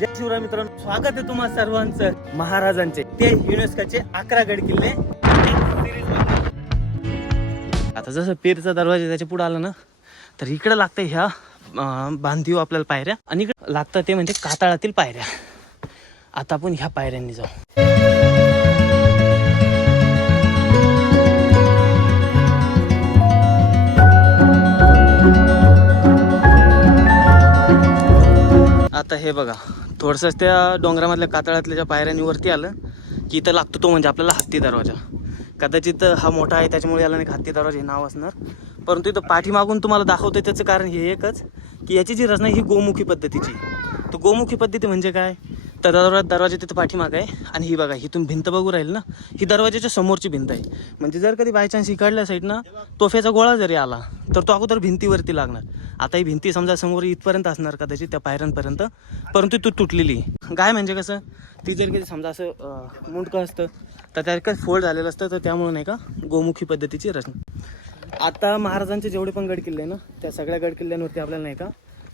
जय शिवराय मित्रांनो. स्वागत आहे तुम्हा सर्वांचं. महाराजांचे. ते युनेस्कोचे अकरा गड किल्ले. आता जसं पीरचा दरवाजा त्याच्या पुढे आला ना तर इकडे लागतं ह्या बांधीव आपल्याला पायऱ्या आणि इकडे लागतं ते म्हणजे काताळातील पायऱ्या. आता आपण ह्या पायऱ्यांनी जाऊ. आता हे बघा थोडंसं त्या डोंगरामधल्या कातळातल्या ज्या पायऱ्यांनी वरती आलं की इथं लागतो तो म्हणजे आपल्याला हत्ती दरवाजा. कदाचित हा मोठा आहे त्याच्यामुळे याला नाही का हत्ती दरवाजा हे नाव असणार. परंतु इथं पाठीमागून तुम्हाला दाखवतोय त्याचं कारण हे एकच की याची जी रचना ही गोमुखी पद्धतीची. तर गोमुखी पद्धती म्हणजे काय? तर दरवाजा दरवाजा तिथं पाठीमाग आहे. आणि ही बघा ही तुम्ही भिंत बघू राहील ना? ही दरवाजाच्या समोरची भिंत आहे. म्हणजे जर कधी बाय चान्स इकडल्या साईडनं तोफ्याचा गोळा जरी आला तर तो अगोदर भिंतीवरती लागणार. आता ही भिंती समजा समोर इथपर्यंत असणार कदाचित त्या पायऱ्यांपर्यंत परंतु ती तुटलेली गाय म्हणजे कसं ती जर कधी समजा असं मुंडकं असतं तर त्यात काही फोल्ड झालेलं असतं तर त्यामुळे नाही का गोमुखी पद्धतीची रचना. आता महाराजांचे जेवढे पण गड किल्ले ना त्या सगळ्या गड किल्ल्यांवरती आपल्याला नाही का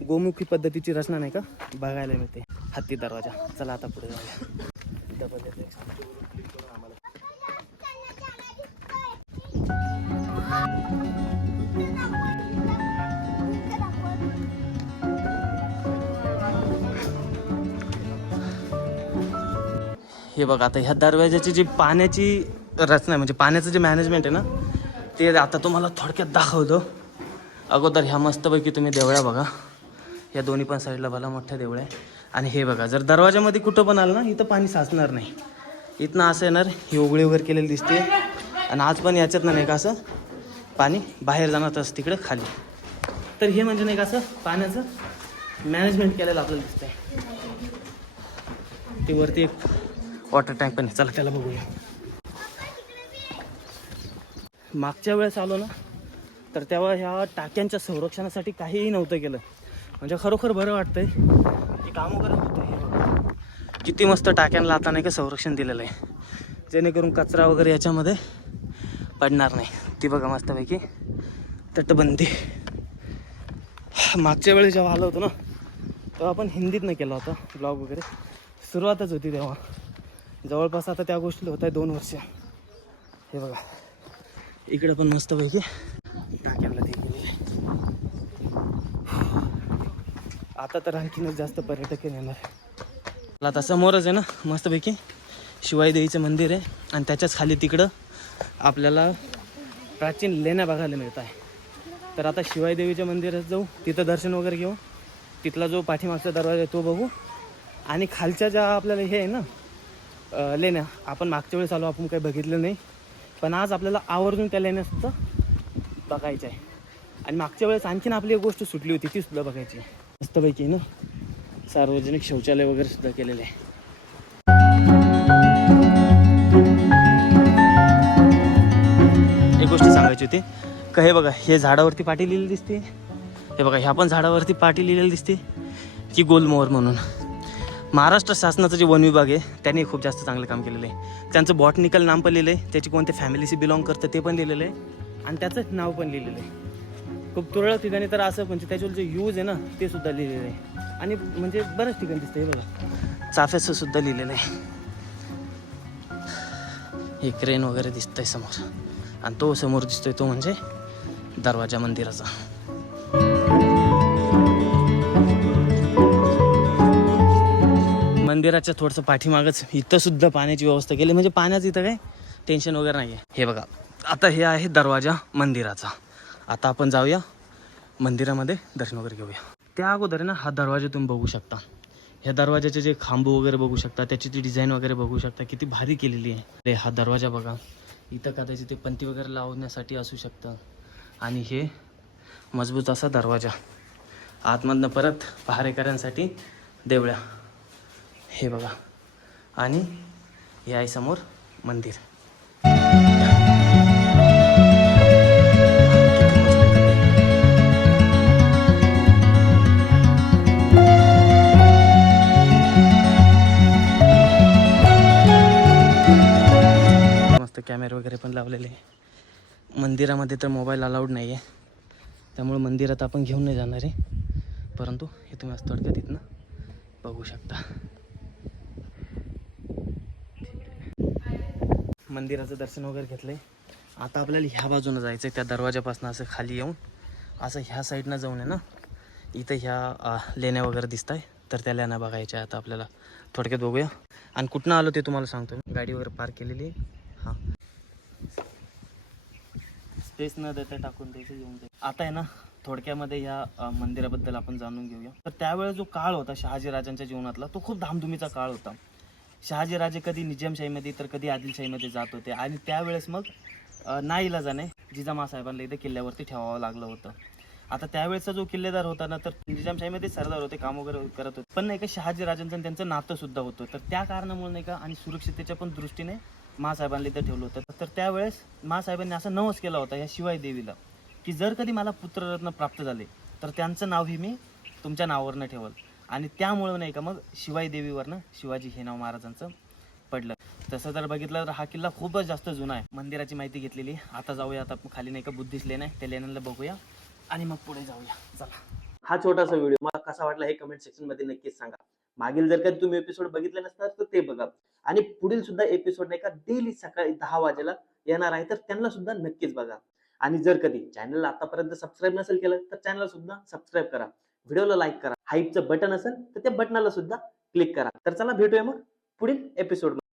गोमुखी पद्धतीची रचना नाही का? बघायला मिळते. हत्ती दरवाजा. चला आता पुढे जाऊया. हे बघा आता ह्या दरवाजाची जी पाण्याची रचना आहे म्हणजे पाण्याचं जे मॅनेजमेंट आहे ना ते आता तुम्हाला थोडक्यात दाखवतो. अगोदर ह्या मस्तपैकी तुम्ही देवळ्या बघा. या दोन्ही पण साईडला भला मोठ्या देऊळ आहे. आणि हे बघा जर दरवाजामध्ये कुठं पण आलं ना इथं पाणी साचणार नाही. इथनं असं येणार ही उघडी वगैरे केलेली दिसते आणि आज पण याच्यात नाही का असं पाणी बाहेर जाणार तसं तिकडं खाली. तर हे म्हणजे नाही का असं पाण्याचं मॅनेजमेंट केलेलं आपल्याला दिसतंय. ते वरती एक वॉटर टँक पण आहे. चला त्याला बघूया. मागच्या वेळेस आलो ना तर तेव्हा ह्या टाक्यांच्या संरक्षणासाठी काहीही नव्हतं केलं. म्हणजे खरोखर बरं वाटतंय. की काम वगैरे होतं हे बघा. किती मस्त टाक्यांना आता नाही का संरक्षण दिलेलं आहे. जेणेकरून कचरा वगैरे याच्यामध्ये पडणार नाही. ती बघा मस्तपैकी तटबंदी. मागच्या वेळी जेव्हा आलो होतो ना तेव्हा आपण हिंदीतनं केला होता ब्लॉग वगैरे. सुरुवातच होती तेव्हा. जवळपास आता त्या गोष्टी होत आहे दोन वर्ष. हे बघा. इकडे पण मस्तपैकी टाक्यांना ते केलेलं आहे आता तर आणखीनच जास्त पर्यटक येणार आता समोरच आहे ना मस्तपैकी शिवाई देवीचं मंदिर आहे. आणि त्याच्याच खाली तिकडं आपल्याला प्राचीन लेण्या बघायला मिळत आहे. तर आता शिवाई देवीच्या मंदिरात जाऊ तिथं दर्शन वगैरे घेऊ. तिथला जो पाठीमागचा दरवाजा आहे तो बघू. आणि खालच्या ज्या आपल्याला हे आहे ना लेण्या आपण मागच्या वेळेस आलो आपण काही बघितलं नाही. पण आज आपल्याला आवर्जून त्या लेण्यासुद्धा बघायचं बघायच्या आहे. आणि मागच्या वेळेस आणखीन आपली एक गोष्ट सुटली होती ती सुद्धा बघायची आहे. मस्तपैकी ना सार्वजनिक शौचालय वगैरे सुद्धा केलेले आहे. एक गोष्ट सांगायची होती. का हे बघा हे झाडावरती पाटी लिहिलेली दिसते. हे बघा ह्या पण झाडावरती पाटी लिहिलेली दिसते. की गोलमोहर म्हणून. महाराष्ट्र शासनाचं जे वन विभाग आहे त्यांनी खूप जास्त चांगलं काम केलेलं आहे. त्यांचं बॉटनिकल नाम पण लिहिलं आहे त्याची कोणत्या फॅमिलीशी बिलॉंग करतं ते पण लिहिलेलं आहे. आणि त्याचं नाव पण लिहिलेलं आहे. खूप तुरळक ठिकाणी तर असं म्हणजे त्याच्यावर जे यूज आहे ना ते सुद्धा लिहिलेलं आहे. आणि म्हणजे बऱ्याच ठिकाणी दिसतं हे बघा. चाफ्याचं सुद्धा लिहिलेलं आहे. हे क्रेन वगैरे दिसतंय समोर. आणि तो समोर दिसतोय तो म्हणजे दरवाजा मंदिराचा. मंदिराच्या थोडंसं पाठीमागच इथं सुद्धा पाण्याची व्यवस्था केली. म्हणजे पाण्याचं इथं काय टेन्शन वगैरे नाही आहे हे बघा. आता हे आहे दरवाजा मंदिराचा. आता आपण जाऊया मंदिरामध्ये दर्शन वगैरे घेऊया. त्या अगोदर आहे ना हा दरवाजा तुम्ही बघू शकता. ह्या दरवाजाचे जे खांब वगैरे बघू शकता त्याची ती डिझाईन वगैरे बघू शकता किती भारी केलेली आहे. ते हा दरवाजा बघा. इथं कदाचित ते पंती वगैरे लावण्यासाठी असू शकतं. आणि हे मजबूत असा दरवाजा. आतमधनं परत पहारेकऱ्यांसाठी देवळ्या. हे बघा. आणि हे आहे समोर मंदिर. लावलेले मंदिरामध्ये तर मोबाईल अलाउड नाही आहे त्यामुळे मंदिरात आपण घेऊन नाही जाणार आहे. परंतु हे तुम्ही असं थोडक्यात इथनं बघू शकता. मंदिराचं दर्शन वगैरे घेतलंय. आता आपल्याला ह्या बाजूनं जायचं आहे त्या दरवाजापासून असं खाली येऊन. असं ह्या साईडनं जाऊन आहे ना इथं ह्या लेण्या वगैरे दिसत आहे तर त्या लेण्या बघायच्या आता आपल्याला. थोडक्यात बघूया. आणि कुठनं आलो ते तुम्हाला सांगतो मी. गाडी वगैरे पार्क केलेली हां. स्पेस न देता टाकून द्यायचं येऊन दे आता आहे ना थोडक्यामध्ये ह्या मंदिराबद्दल आपण जाणून घेऊया. तर त्यावेळेस जो काळ होता शहाजी राजांच्या जीवनातला तो खूप धामधुमीचा काळ होता. शहाजी राजे कधी निजामशाहीमध्ये तर कधी आदिलशाहीमध्ये जात होते. आणि त्यावेळेस मग नाईला जाणे जिजामा साहेबांना इथे किल्ल्यावरती ठेवावं लागलं होतं. आता त्यावेळेसचा जो किल्लेदार होता ना तर निजामशाहीमध्ये सरदार होते काम वगैरे करत होते. पण नाही का शहाजी राजांचं त्यांचं नातं सुद्धा होतं. तर त्या कारणामुळे नाही का आणि सुरक्षितेच्या पण दृष्टीने महासाहेबांना इथं ठेवलं होतं. तर त्यावेळेस महासाहेबांनी असा नवस केला होता या शिवाई देवीला की जर कधी मला पुत्ररत्न प्राप्त झाले तर त्यांचं नावही मी तुमच्या नावावरनं ठेवल. आणि त्यामुळं नाही का मग शिवाई देवीवरनं शिवाजी हे नाव महाराजांचं पडलं. तसं जर बघितलं तर हा किल्ला खूपच जास्त जुना आहे. मंदिराची माहिती घेतलेली. आता जाऊया आता खाली नाही का बुद्धिस्ट लेन आहे. त्या लेण्याला बघूया. आणि मग पुढे जाऊया. चला. हा छोटासा व्हिडिओ. मला कसा वाटला हे कमेंट सेक्शनमध्ये नक्कीच सांगा. मागील जर कधी तुम्ही एपिसोड बघितले नसतात तर ते बघा. आणि पुढील सुद्धा एपिसोड नाही का डेली सकाळी दहा वाजेला येणार आहे तर त्यांना सुद्धा नक्कीच बघा. आणि जर कधी चॅनलला आतापर्यंत सबस्क्राईब नसेल केलं तर चॅनलला सुद्धा सबस्क्राईब करा. व्हिडिओला लाईक करा. हाईपचं बटन असेल तर त्या बटनाला सुद्धा क्लिक करा. तर चला भेटूया मग पुढील एपिसोड